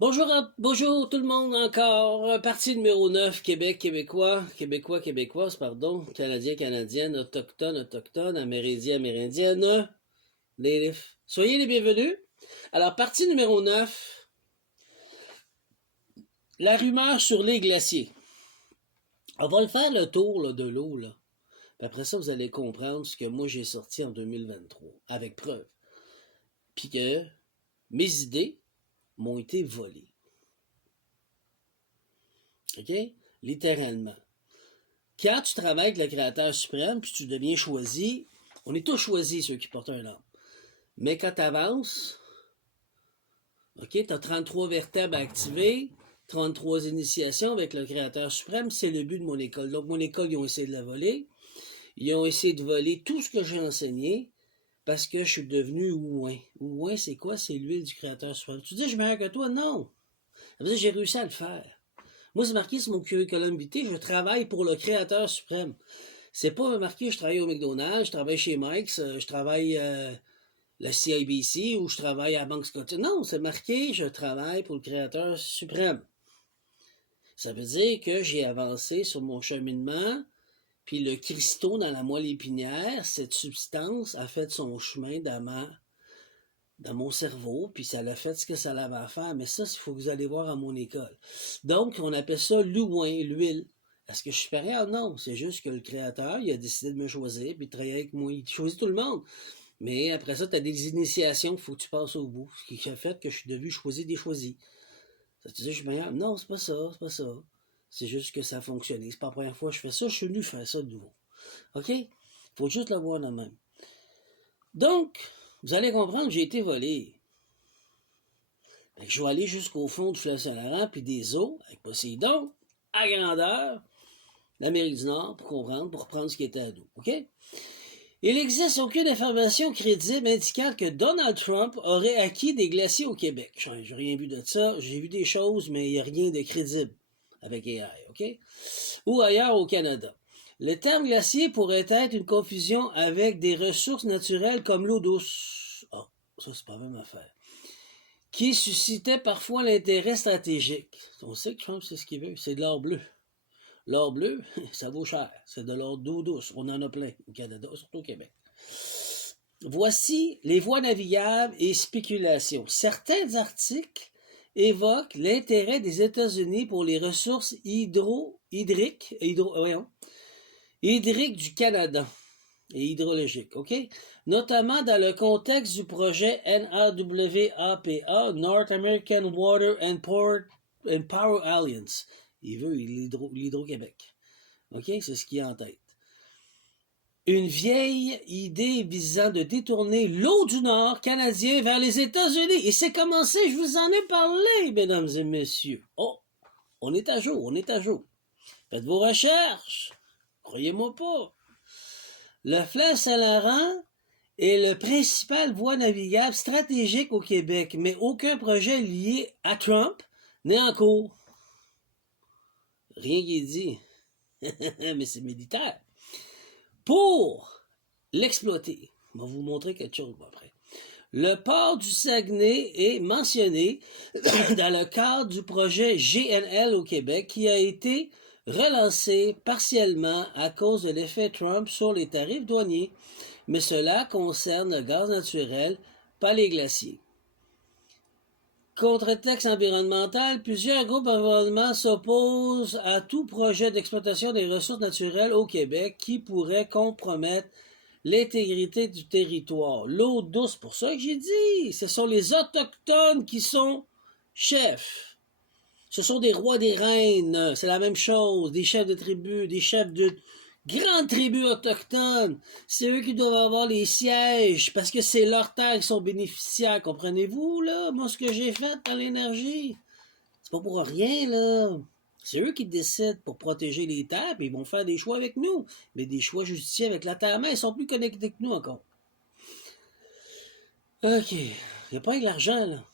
Bonjour tout le monde encore. Partie numéro 9, Québec, Québécoises, pardon, Canadiens, Canadiennes, Autochtones, Amérindiens, Amérindiennes, Native. Soyez les bienvenus. Alors, partie numéro 9, la rumeur sur les glaciers. On va le faire le tour là, de l'eau, là. Puis après ça, vous allez comprendre ce que moi j'ai sorti en 2023, avec preuve. Puis que mes idées m'ont été volées. OK? Littéralement. Quand tu travailles avec le Créateur suprême, puis tu deviens choisi, on est tous choisis, ceux qui portent un arbre. Mais quand tu avances, OK, tu as 33 vertèbres à activer, 33 initiations avec le Créateur suprême, c'est le but de mon école. Donc, mon école, ils ont essayé de la voler. Ils ont essayé de voler tout ce que j'ai enseigné parce que je suis devenu ouin. Ouin, c'est quoi? C'est l'huile du Créateur suprême. Tu dis, je suis meilleur que toi? Non. Ça veut dire que j'ai réussi à le faire. Moi, c'est marqué sur mon curriculum vitae, je travaille pour le Créateur suprême. C'est pas marqué, je travaille au McDonald's, je travaille chez Mike's, je travaille la CIBC ou je travaille à la Banque Scotia. Non, c'est marqué, je travaille pour le Créateur suprême. Ça veut dire que j'ai avancé sur mon cheminement, puis le cristaux dans la moelle épinière, cette substance a fait son chemin dans mon cerveau, puis ça l'a fait ce que ça l'avait à faire. Mais ça, il faut que vous allez voir à mon école. Donc, on appelle ça l'ouin, l'huile. Est-ce que je suis supérieur? Non. C'est juste que le créateur, il a décidé de me choisir, puis de travailler avec moi. Il choisit tout le monde. Mais après ça, tu as des initiations qu'il faut que tu passes au bout. Ce qui a fait que je suis devenu choisi des choisis. Ça te dit, je suis meilleur? Non, c'est pas ça, c'est pas ça. C'est juste que ça a fonctionné. C'est pas la première fois que je fais ça, je suis venu faire ça de nouveau. OK? Faut juste le voir de même. Donc, vous allez comprendre que j'ai été volé. Fait que je vais aller jusqu'au fond du fleuve Saint-Laurent puis des eaux avec Poséidon, à grandeur, l'Amérique du Nord, pour comprendre, pour reprendre ce qui était à nous. OK? Il n'existe aucune information crédible indiquant que Donald Trump aurait acquis des glaciers au Québec. J'ai rien vu de ça. J'ai vu des choses, mais il n'y a rien de crédible avec AI, OK? Ou ailleurs au Canada. Le terme glacier pourrait être une confusion avec des ressources naturelles comme l'eau douce. Ah, ça c'est pas la même affaire. Qui suscitait parfois l'intérêt stratégique. On sait que Trump, c'est ce qu'il veut. C'est de l'or bleu. L'or bleu, ça vaut cher. C'est de l'or d'eau douce. On en a plein au Canada, surtout au Québec. Voici les voies navigables et spéculations. Certains articles évoquent l'intérêt des États-Unis pour les ressources hydriques du Canada et hydrologiques, OK? Notamment dans le contexte du projet NAWAPA, North American Water and Power Alliance. Il veut l'Hydro-Québec. OK? C'est ce qu'il a en tête. Une vieille idée visant de détourner l'eau du Nord canadien vers les États-Unis. Et c'est commencé, je vous en ai parlé, mesdames et messieurs. Oh, on est à jour. Faites vos recherches. Croyez-moi pas. Le fleuve Saint-Laurent est le principal voie navigable stratégique au Québec, mais aucun projet lié à Trump n'est en cours. Rien qui est dit. Mais c'est militaire. Pour l'exploiter, je vais vous montrer quelque chose après. Le port du Saguenay est mentionné dans le cadre du projet GNL au Québec qui a été relancé partiellement à cause de l'effet Trump sur les tarifs douaniers, mais cela concerne le gaz naturel, pas les glaciers. Contre-texte environnemental, plusieurs groupes environnementaux s'opposent à tout projet d'exploitation des ressources naturelles au Québec qui pourrait compromettre l'intégrité du territoire. L'eau douce, pour ça que j'ai dit, ce sont les Autochtones qui sont chefs. Ce sont des rois, des reines, c'est la même chose, des chefs de tribus, des chefs de grandes tribus autochtones. C'est eux qui doivent avoir les sièges, parce que c'est leurs terres qui sont bénéficiaires, comprenez-vous, là? Moi, ce que j'ai fait dans l'énergie, c'est pas pour rien, là. C'est eux qui décident pour protéger les terres, puis ils vont faire des choix avec nous. Mais des choix justiciés avec la terre, mais ils sont plus connectés que nous encore. OK. Il n'y a pas avec l'argent, là.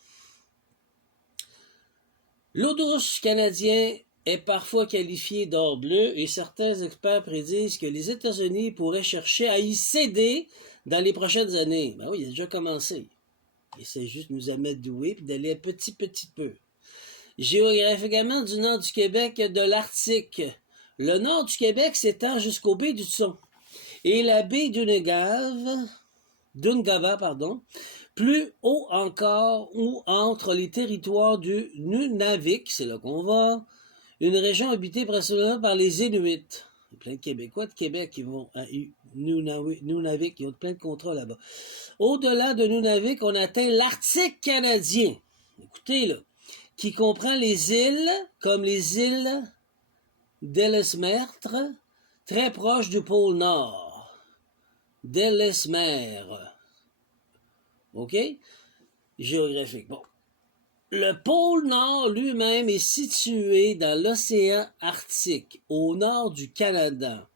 L'eau douce canadienne est parfois qualifiée d'or bleu et certains experts prédisent que les États-Unis pourraient chercher à y céder dans les prochaines années. Ben oui, il a déjà commencé. Il essaie juste de nous amettre doués puis d'aller un petit peu. Géographiquement du nord du Québec de l'Arctique. Le nord du Québec s'étend jusqu'aux baies du Tson et la baie d'Ungava, plus haut encore ou entre les territoires du Nunavik, c'est là qu'on va, une région habitée principalement par les Inuits. Il y a plein de Québécois de Québec qui vont à Nunavik, ils ont plein de contrats là-bas. Au-delà de Nunavik, on atteint l'Arctique canadien. Écoutez, là, qui comprend les îles, comme les îles d'Ellesmertre, très proches du pôle Nord. d'Ellesmere. OK? Géographique. Bon. Le pôle Nord lui-même est situé dans l'océan Arctique, au nord du Canada.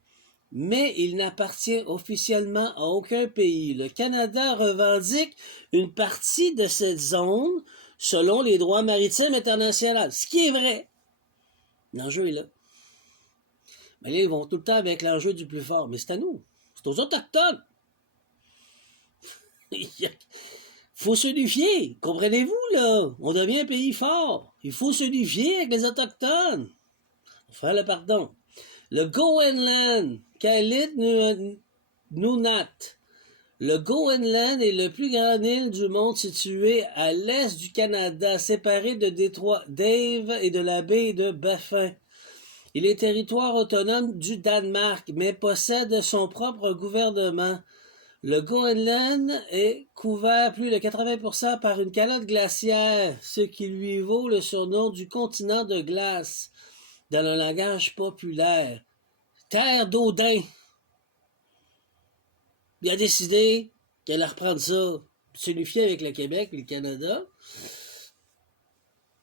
Mais il n'appartient officiellement à aucun pays. Le Canada revendique une partie de cette zone selon les droits maritimes internationaux. Ce qui est vrai. L'enjeu est là. Mais là, ils vont tout le temps avec l'enjeu du plus fort. Mais c'est à nous. C'est aux Autochtones. Il faut s'unifier. Comprenez-vous, là? On devient un pays fort. Il faut s'unifier avec les Autochtones. Faire le pardon. Le Groenland, Kalit Nunat. Le Groenland est le plus grand île du monde situé à l'est du Canada, séparé de détroit Dave et de la baie de Baffin. Il est territoire autonome du Danemark, mais possède son propre gouvernement. Le Groenland est couvert plus de 80% par une calotte glaciaire, ce qui lui vaut le surnom du continent de glace, dans le langage populaire. Terre d'Odin. Il a décidé qu'elle allait reprendre ça, s'unifier avec le Québec et le Canada,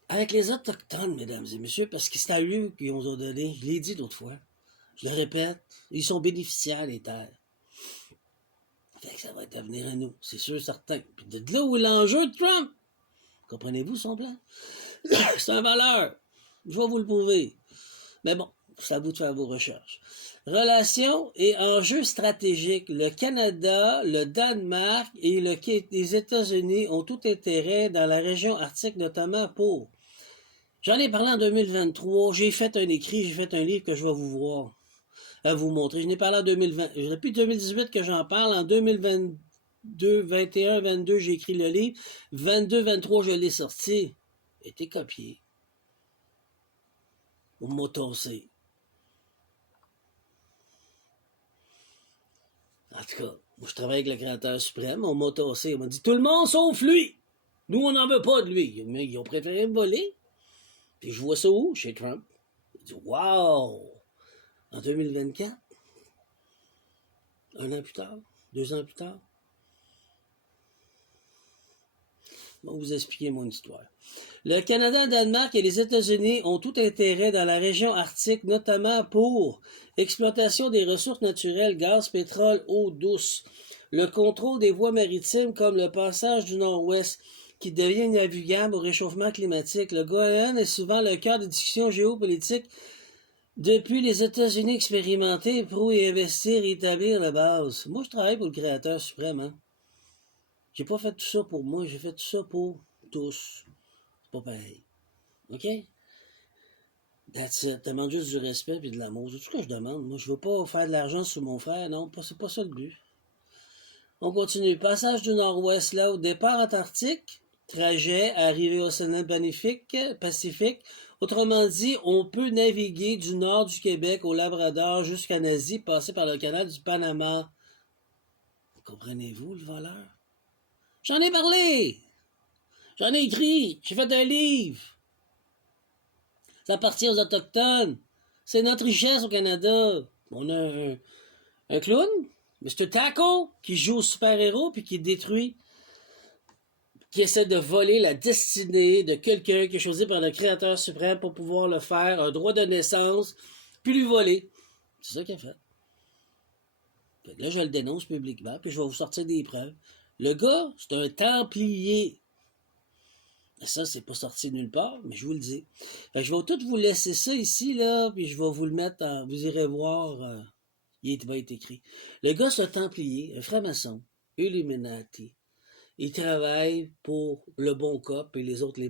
avec les Autochtones, mesdames et messieurs, parce que c'est à eux qu'ils nous ont donné. Je l'ai dit d'autres fois. Je le répète, ils sont bénéficiaires des terres. Fait que ça va être à venir à nous, c'est sûr, certain. Puis de là où est l'enjeu de Trump. Comprenez-vous son plan? C'est un valeur. Je vais vous le prouver. Mais bon, c'est à vous de faire vos recherches. Relations et enjeux stratégiques. Le Canada, le Danemark et les États-Unis ont tout intérêt dans la région arctique, notamment pour... J'en ai parlé en 2023. J'ai fait un livre que je vais vous voir. À vous montrer. Je n'ai parlé en 2020. Depuis 2018 que j'en parle. En 2022, 21, 22, j'ai écrit le livre. 22, 23, je l'ai sorti. Il a été copié. On m'a tossé. En tout cas, moi je travaille avec le créateur suprême. On m'a tossé. On m'a dit tout le monde sauf lui. Nous, on n'en veut pas de lui. Mais ils ont préféré me voler. Puis je vois ça où? Chez Trump. Je dis wow! En 2024? Un an plus tard? 2 ans plus tard? Je vais vous expliquer mon histoire. Le Canada, le Danemark et les États-Unis ont tout intérêt dans la région arctique, notamment pour exploitation des ressources naturelles, gaz, pétrole, eau douce, le contrôle des voies maritimes comme le passage du Nord-Ouest qui devient navigable au réchauffement climatique. Le Groenland est souvent le cœur de discussions géopolitiques depuis les États-Unis expérimentés pour y investir et établir la base. Moi, je travaille pour le créateur suprême. Hein? J'ai pas fait tout ça pour moi, j'ai fait tout ça pour tous. C'est pas pareil. OK? That's it. Demande juste du respect et de l'amour. C'est tout ce que je demande. Moi, je veux pas faire de l'argent sur mon frère. Non, c'est pas ça le but. On continue. Passage du Nord-Ouest, là, au départ antarctique. Trajet, arrivée au Océan Pacifique. Autrement dit, on peut naviguer du nord du Québec au Labrador jusqu'en Asie, passer par le canal du Panama. Comprenez-vous, le voleur? J'en ai parlé! J'en ai écrit! J'ai fait un livre! Ça appartient aux Autochtones! C'est notre richesse au Canada! On a un clown, Mr. Taco, qui joue au super-héros puis qui détruit, qui essaie de voler la destinée de quelqu'un qui est choisi par le Créateur suprême pour pouvoir le faire, un droit de naissance, puis lui voler. C'est ça qu'il a fait. Fait que là, je le dénonce publiquement, puis je vais vous sortir des preuves. Le gars, c'est un templier. Ça, c'est pas sorti nulle part, mais je vous le dis. Fait que je vais tout vous laisser ça ici, là, puis je vais vous le mettre en... Vous irez voir, il va être écrit. Le gars, c'est un templier, un franc-maçon, Illuminati. Il travaille pour le bon cop et les autres les